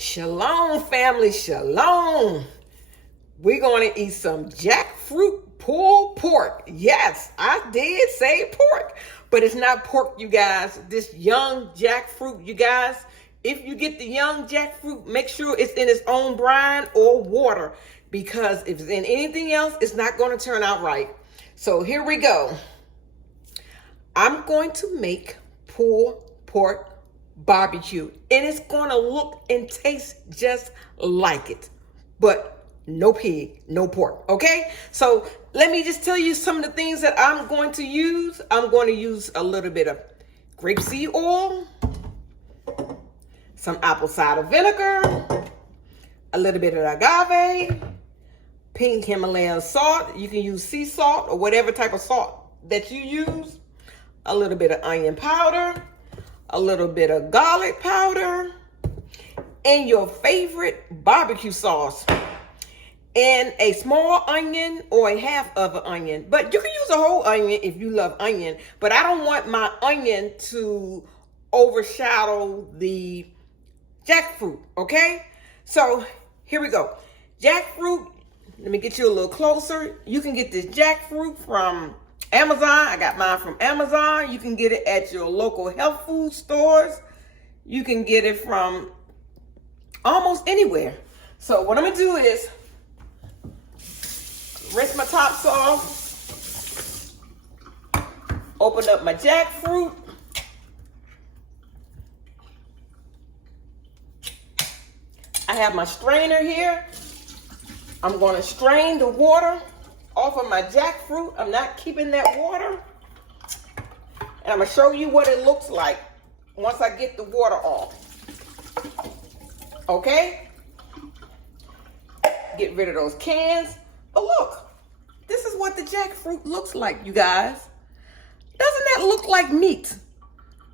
Shalom, family, shalom. We're going to eat some jackfruit pulled pork. Yes, I did say pork, but it's not pork, you guys. This young jackfruit, you guys, if you get the young jackfruit, make sure it's in its own brine or water, because if it's in anything else, it's not going to turn out right. So here we go. I'm going to make pulled pork barbecue, and it's going to look and taste just like it, but no pig, no pork. Okay, so let me just tell you some of the things that I'm going to use. I'm going to use a little bit of grapeseed oil, some apple cider vinegar, a little bit of agave, pink Himalayan salt. You can use sea salt or whatever type of salt that you use, a little bit of onion powder, a little bit of garlic powder, and your favorite barbecue sauce, and a small onion or a half of an onion. But you can use a whole onion if you love onion, but I don't want my onion to overshadow the jackfruit, okay? So here we go. Jackfruit, let me get you a little closer. You can get this jackfruit from Amazon. I got mine from Amazon. You can get it at your local health food stores. You can get it from almost anywhere. So what I'm gonna do is rinse my tops off, open up my jackfruit, I have my strainer here. I'm going to strain the water off of my jackfruit. I'm not keeping that water. And I'm going to show you what it looks like once I get the water off. Okay? Get rid of those cans. But look, this is what the jackfruit looks like, you guys. Doesn't that look like meat?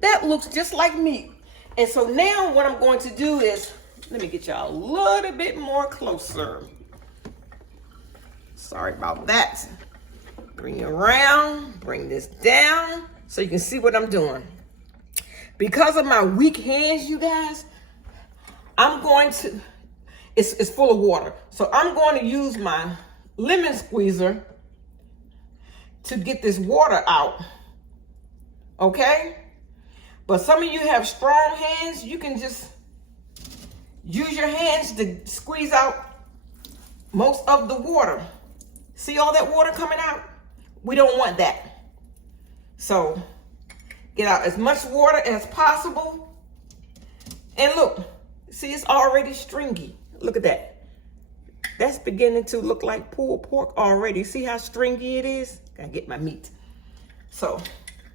That looks just like meat. And so now what I'm going to do is, let me get y'all a little bit more closer. Sorry about that. Bring it around, bring this down so you can see what I'm doing. Because of my weak hands, you guys, I'm going to, it's full of water. So I'm going to use my lemon squeezer to get this water out. Okay? But some of you have strong hands. You can just use your hands to squeeze out most of the water. See all that water coming out? We don't want that. So get out as much water as possible. And look, see, it's already stringy. Look at that. That's beginning to look like pulled pork already. See how stringy it is? Gotta get my meat. So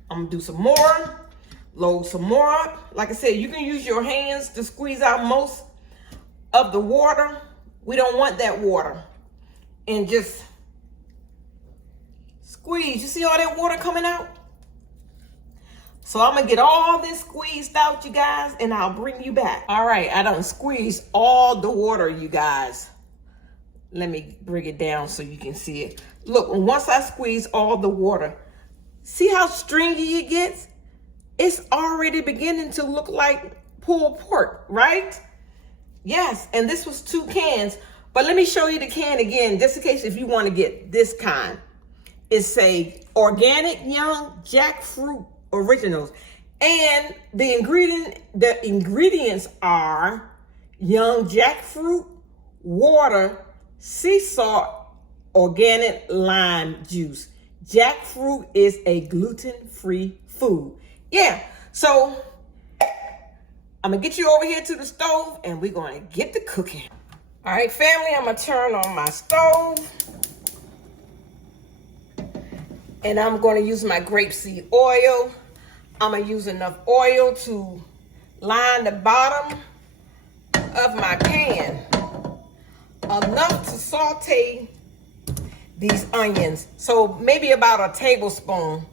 I'm gonna do some more, load some more up. Like I said, you can use your hands to squeeze out most of the water. We don't want that water. And just squeeze. You see all that water coming out? So I'm gonna get all this squeezed out, you guys, and I'll bring you back. All right, I done squeezed all the water, you guys. Let me bring it down so you can see it. Look, once I squeeze all the water, see how stringy it gets? It's already beginning to look like pulled pork, right? Yes, and this was 2 cans. But let me show you the can again, just in case if you want to get this kind. It's a organic young jackfruit originals. And the ingredients are young jackfruit, water, sea salt, organic lime juice. Jackfruit is a gluten-free food. Yeah, so I'm gonna get you over here to the stove and we're gonna get to cooking. All right, family, I'm gonna turn on my stove. And I'm gonna use my grapeseed oil. I'm gonna use enough oil to line the bottom of my pan. Enough to saute these onions. So maybe about a tablespoon.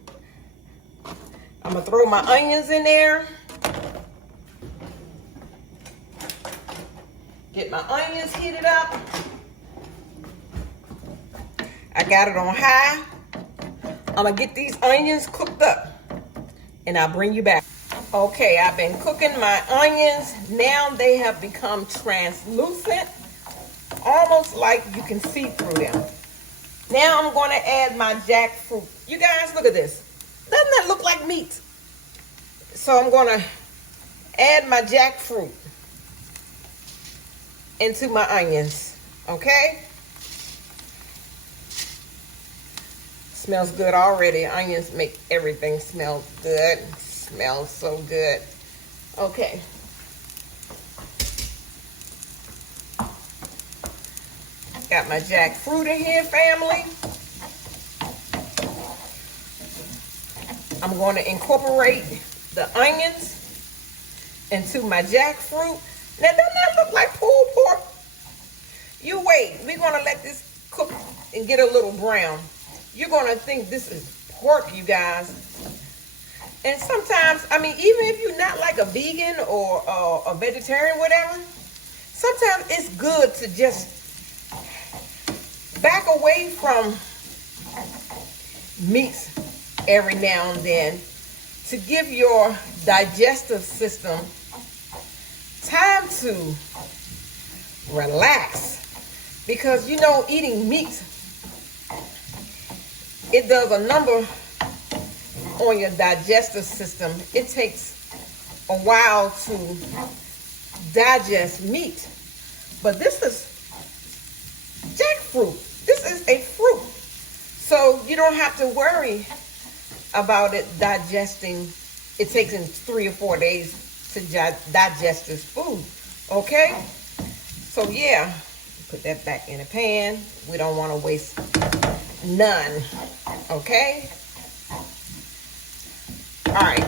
I'm gonna throw my onions in there. Get my onions heated up. I got it on high. I'm gonna get these onions cooked up and I'll bring you back. Okay, I've been cooking my onions. Now they have become translucent, almost like you can see through them. Now I'm going to add my jackfruit. You guys, look at this. Doesn't that look like meat? So I'm going to add my jackfruit into my onions, okay? Smells good already. Onions make everything smell good. Smells so good. Okay. Got my jackfruit in here, family. I'm going to incorporate the onions into my jackfruit. Now, doesn't that look like pulled pork? You wait. We're going to let this cook and get a little brown. You're going to think this is pork, you guys. And sometimes, I mean, even if you're not like a vegan or a vegetarian, whatever, sometimes it's good to just back away from meats every now and then to give your digestive system time to relax. Because, you know, eating meat, it does a number on your digestive system. It takes a while to digest meat. But this is jackfruit. This is a fruit. So you don't have to worry about it digesting. It takes 3 or 4 days to digest this food. Okay? So yeah, put that back in the pan. We don't want to waste none. Okay? Alright.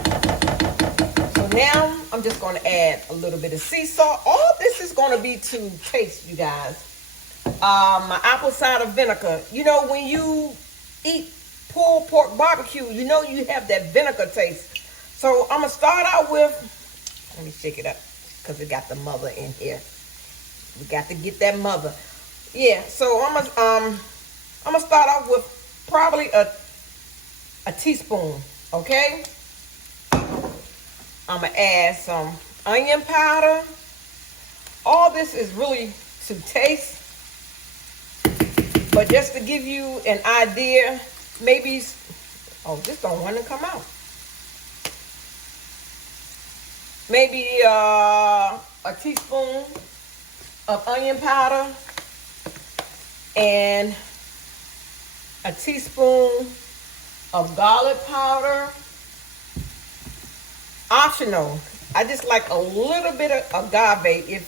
So now I'm just going to add a little bit of sea salt. All this is going to be to taste, you guys. My apple cider vinegar. You know, when you eat pulled pork barbecue, you know you have that vinegar taste. So I'm going to start out with, let me shake it up because it got the mother in here. We got to get that mother. Yeah, so I'm gonna start off with probably a teaspoon, okay? I'm gonna add some onion powder. All this is really to taste. But just to give you an idea, maybe, oh, this don't want to come out. Maybe a teaspoon of onion powder and a teaspoon of garlic powder. Optional. I just like a little bit of agave.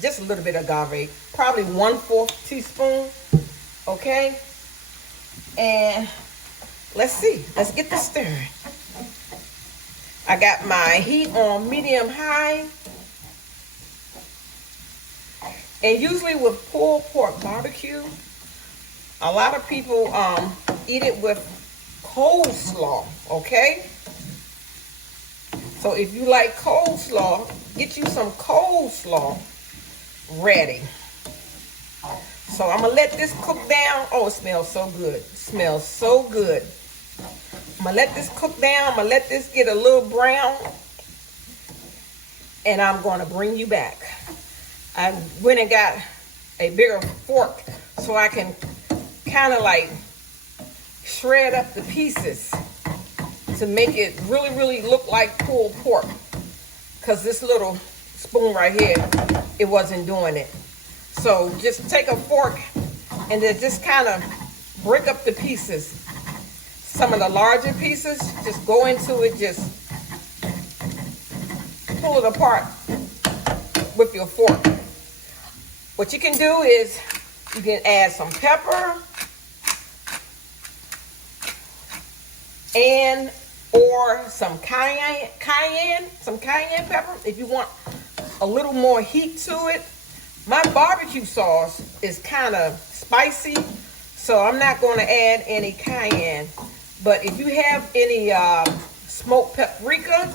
Just a little bit of agave. Probably 1/4 teaspoon. Okay. And let's see. Let's get this stirring. I got my heat on medium high. And usually with pulled pork barbecue, a lot of people eat it with coleslaw, okay? So if you like coleslaw, get you some coleslaw ready. So I'm gonna let this cook down. Oh, it smells so good. It smells so good. I'm gonna let this cook down. I'm gonna let this get a little brown. And I'm gonna bring you back. I went and got a bigger fork so I can kind of like shred up the pieces to make it really, really look like pulled pork. Because this little spoon right here, it wasn't doing it. So just take a fork and then just kind of break up the pieces. Some of the larger pieces, just go into it, just pull it apart with your fork. What you can do is you can add some pepper and or some cayenne pepper if you want a little more heat to it. My barbecue sauce is kind of spicy, so I'm not going to add any cayenne. But if you have any smoked paprika,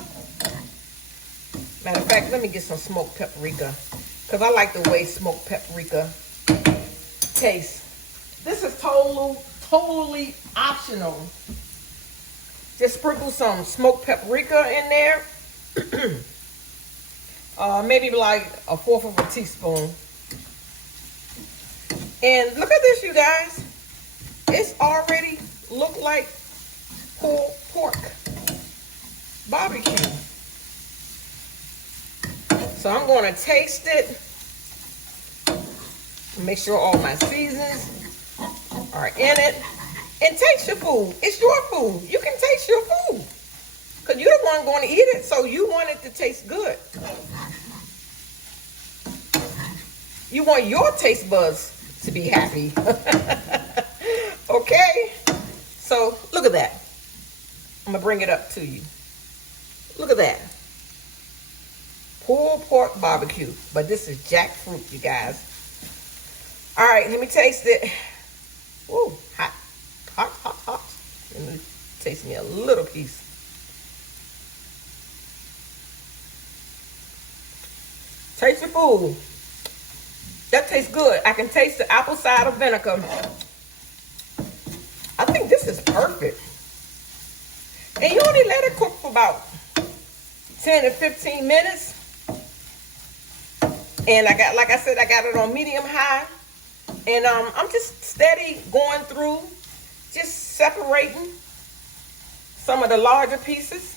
matter of fact, let me get some smoked paprika. Because I like the way smoked paprika tastes. This is totally optional. Just sprinkle some smoked paprika in there. Maybe like a fourth of a teaspoon. And look at this, you guys. It's already look like pulled pork barbecue. So I'm going to taste it. Make sure all my seasons are in it. And taste your food. It's your food. You can taste your food. Because you're the one going to eat it, so you want it to taste good. You want your taste buds to be happy. Okay? So, look at that. I'm going to bring it up to you. Look at that. Pulled pork barbecue. But this is jackfruit, you guys. All right, let me taste it. Ooh, hot, hot, hot, hot. Let me taste me a little piece. Taste your food. That tastes good. I can taste the apple cider vinegar. I think this is perfect. And you only let it cook for about 10 to 15 minutes. And like I said, I got it on medium high. And I'm just steady going through, just separating some of the larger pieces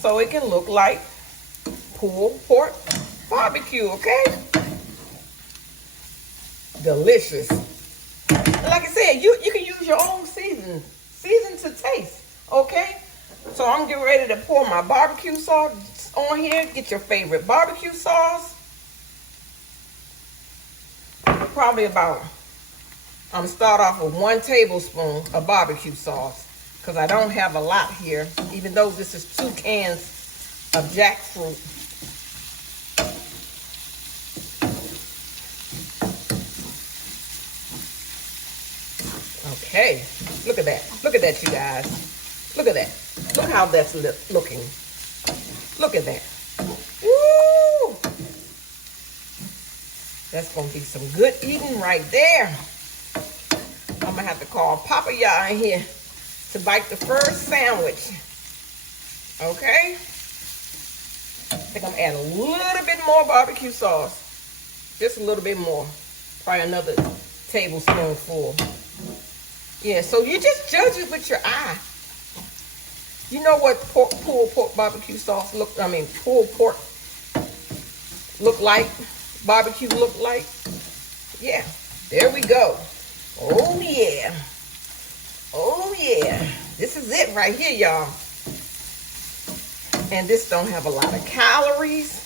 so it can look like pulled pork barbecue, okay? Delicious. And like I said, you can use your own season to taste, okay? So I'm getting ready to pour my barbecue sauce on here. Get your favorite barbecue sauce. Probably about, I'm start off with 1 tablespoon of barbecue sauce because I don't have a lot here, even though this is 2 cans of jackfruit. Okay, look at that. Look at that, you guys. Look at that. Look how that's looking. Look at that. Woo! That's going to be some good eating right there. I'm going to have to call Papa Yah in here to bite the first sandwich. Okay? I think I'm going to add a little bit more barbecue sauce. Just a little bit more. Probably another tablespoonful. Yeah, so you just judge it with your eye. You know what pulled pork barbecue sauce pulled pork look like? Barbecue look like? Yeah, there we go. Oh yeah. Oh yeah. This is it right here, y'all. And this don't have a lot of calories.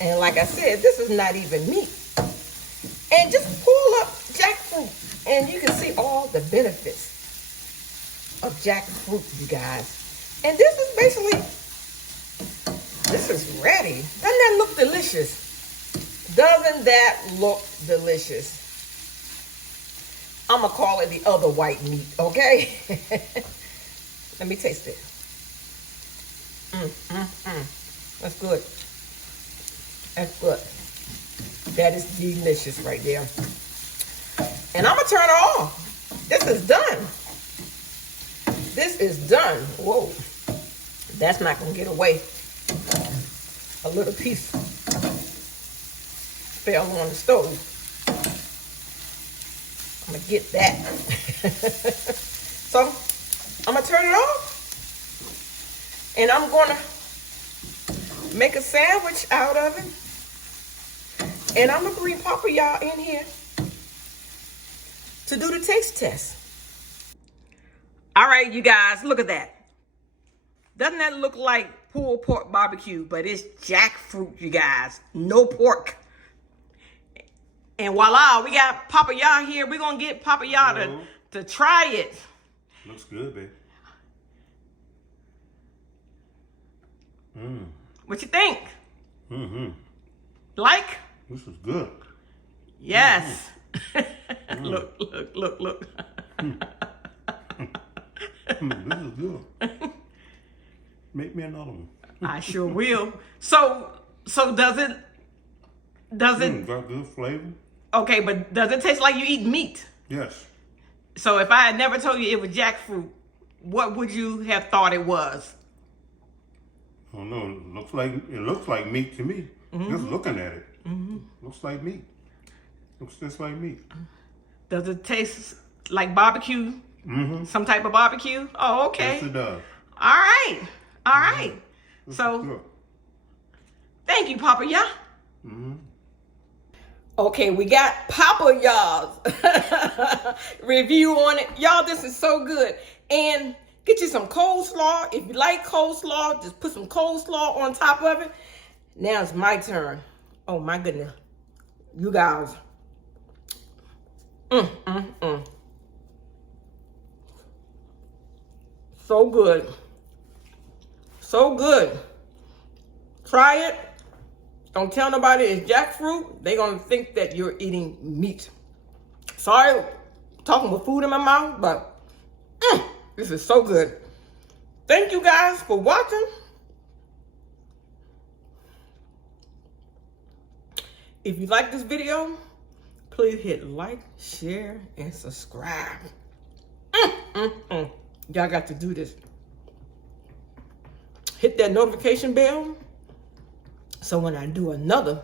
And like I said, this is not even meat. And just pull up jackfruit and you can see all the benefits of jackfruit, you guys. And this is basically, this is ready. Doesn't that look delicious? Doesn't that look delicious? I'm going to call it the other white meat, okay? Let me taste it. That's good. That's good. That is delicious right there. And I'm going to turn it off. This is done. This is done. Whoa. That's not going to get away. A little piece fell on the stove. I'm going to get that. So, I'm going to turn it off. And I'm going to make a sandwich out of it. And I'm going to bring Papa Yah in here to do the taste test. All right, you guys, look at that. Doesn't that look like pulled pork barbecue? But it's jackfruit, you guys. No pork. And voila, we got Papa Yah here. We're going to get Papa Yah to try it. Looks good, babe. What you think? Mm-hmm. Like? This is good. Yes. Look. This is good. Make me another one. I sure will. So does it Got good flavor. Okay, but does it taste like you eat meat? Yes. So if I had never told you it was jackfruit, what would you have thought it was? I don't know. It looks like meat to me. Just looking at it. Looks like meat. Looks just like meat. Does it taste like barbecue? Some type of barbecue? Oh, okay. Yes, it does. All right. All right. This So, is good. thank you, Papa Yah. Okay, we got Papa Yah's review on it. Y'all, this is so good. And get you some coleslaw. If you like coleslaw, just put some coleslaw on top of it. Now it's my turn. Oh, my goodness. You guys. So good. So good. Try it. Don't tell nobody it's jackfruit. They're going to think that you're eating meat. Sorry, talking with food in my mouth, but this is so good. Thank you guys for watching. If you like this video, please hit like, share, and subscribe. Y'all got to do this. Hit that notification bell so when I do another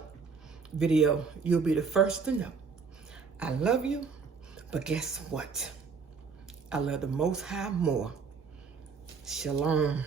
video, you'll be the first to know. I love you, but guess what? I love the Most High more. Shalom.